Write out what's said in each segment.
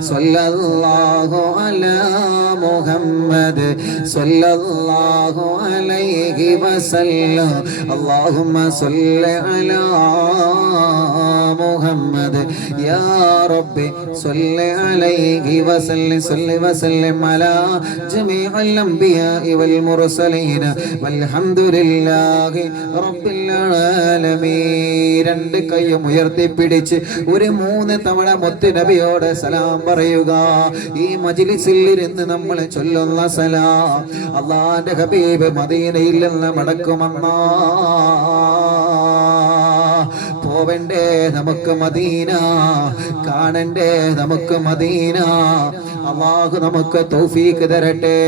സല്ലല്ലാഹു അലാ മുഹമ്മദ് സല്ലല്ലാഹു അലൈഹി വസല്ലം. അല്ലാഹുമ്മ സല്ലി അലാ മുഹമ്മദ്. യാ റബ്ബി സല്ലി അലൈഹി വസല്ലി സല്ലി വസല്ലം അലാ ജമീഅൽ അംബിയാഇ വൽ മുർസലീന. വൽഹംദുലില്ലാഹി റബ്ബിൽ ആലമീൻ. രണ്ട് കൈയും ഉയർത്തിപ്പിടിച്ച് ഒരു മൂന്ന് തവണ മുത്ത് നബിയോട് സലാം പറയുക ഈ മജിലിസിൽ ഇരുന്ന് നമ്മൾ ചൊല്ലുന്ന സലാം. അള്ളാന്റെ ഹബീബ് മദീനയിൽ നിന്ന് മടക്കുമെന്നാ. പോവണ്ടേ നമുക്ക് മദീന കാണണ്ടേ നമുക്ക് മദീന. അള്ളാഹു നമുക്ക് തൗഫീക്ക് തരട്ടെ.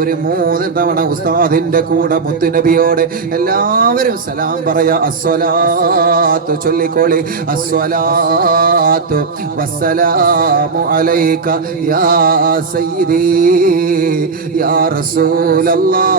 ഒരു മൂന്ന് തവണ ഉസ്താദിന്റെ കൂടെ മുത്തുനബിയോട് എല്ലാവരും സലാം പറയാ അസ്വലാത്തു ചൊല്ലിക്കോളി അസ്വലാത്തു വസ്സലാമു അലൈക യാ സയ്യിദി യാ റസൂലല്ലാഹ്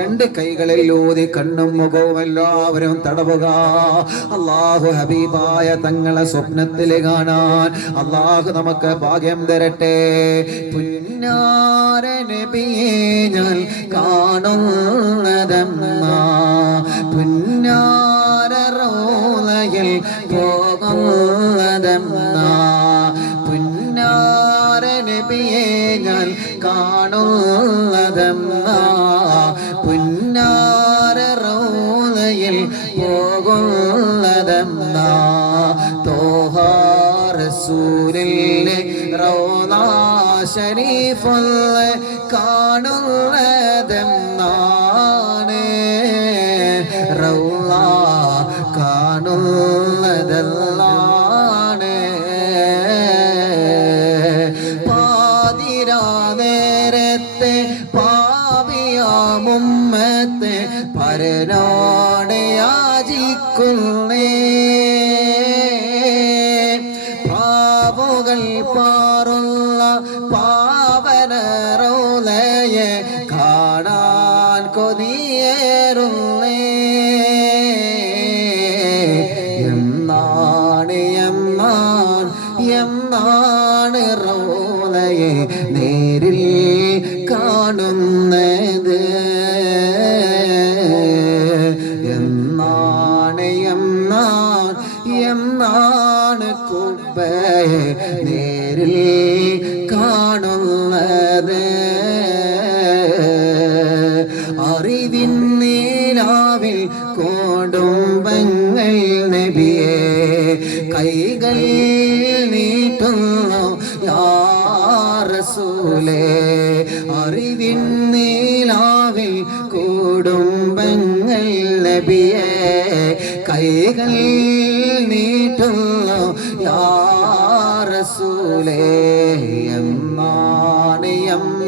രണ്ട് കൈകളിൽ ഊതി കണ്ണും മുഖവും എല്ലാവരും തടവുക. അള്ളാഹു ഹബീബായ തങ്ങളെ സ്വപ്നത്തിൽ കാണാൻ അള്ളാഹു നമുക്ക് ഭാഗ്യം തരട്ടെ. പുന്നാര നബിയെ ഞാൻ കാണുന്നതെന്ന പുന്നാര റോലയിൽ പോകുന്നതെന്ന പുന്നാര നബിയെ ഞാൻ കാണുന്നതെന്ന തോഹാറസൂരിലെ റോല ഷരീഫുള്ള കാണുന്നതെന്നാണ് റൗള കാണുന്നതെല്ലാണ് പാതിരാ നേരത്തെ പാപിയാമുമ്മത്തെ പരനോട് റോലയെ കാണാൻ കൊതിയേറുന്നേ. എന്നാണ് എന്നാണ് എന്നാണ് റോലയെ നേരിൽ കാണുന്നത്. എന്നാണ് എന്നാണ് എന്നാണ് കുബയെ നേരിൽ കാണുന്നത്. അറിവിൻ നീലാവിൽ കോടുംബങ്ങൾ നബിയെ കൈകൾ നീട്ടുന്നു യാറസൂലേ അറിവിൻ നീലാവിൽ കൂടുംബങ്ങൾ നബിയെ കൈകൾ നീട്ടുന്നു യാറസൂലേ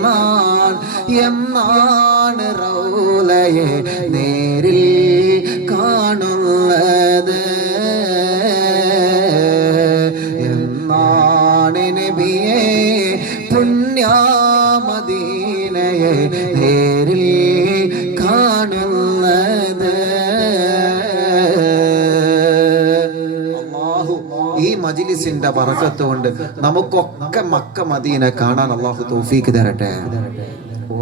എമ്മാൻ എന്നാണ് റൗലയെ നേരിൽ കാണുന്നത്? എന്നാണ് നബിയെ പുണ്യാമദീനയെ നേരിൽ ഈ മജിലിസിന്റെ വറക്കത്ത് കൊണ്ട് നമുക്കൊക്കെ മക്ക മദീന കാണാൻ അള്ളാഹു തോഫീക്ക് തരട്ടെ.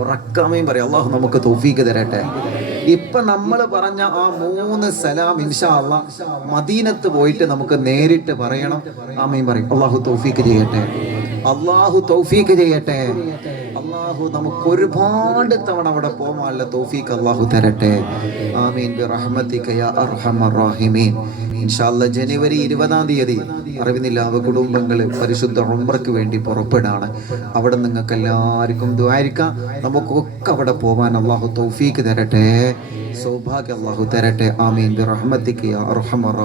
ഉറക്കമേയും പറയും അള്ളാഹു നമുക്ക് തോഫീക്ക് തരട്ടെ. ഇപ്പൊ നമ്മൾ പറഞ്ഞ ആ മൂന്ന് സലാം ഇൻഷാ അള്ളാ മദീനത്ത് പോയിട്ട് നമുക്ക് നേരിട്ട് പറയണം. ആമയും പറയും അള്ളാഹു തോഫീക്ക് ചെയ്യട്ടെ. അള്ളാഹു തൗഫീക്ക് ചെയ്യട്ടെ. അള്ളാഹു നമുക്ക് ഒരുപാട് തവണ അവിടെ പോകാനുള്ള തൗഫീക്ക് അള്ളാഹു തരട്ടെ. ആമീൻ ബിറഹ്മതിക യാ അർഹമർ റഹീമീൻ. ഇൻഷാല്ല ജനുവരി ഇരുപതാം തീയതി അറിവിനില്ലാവ് കുടുംബങ്ങൾ പരിശുദ്ധ ഉംറയ്ക്ക് വേണ്ടി പുറപ്പെടാണ് അവിടെ നിങ്ങൾക്ക് എല്ലാവർക്കും ദ്വാരിക്കാം. നമുക്കൊക്കെ അവിടെ പോവാൻ അള്ളാഹു തൗഫീക്ക് തരട്ടെ. സൗഭാഗ്യ അള്ളാഹു തരട്ടെ. ആമീൻ. അർഹമർ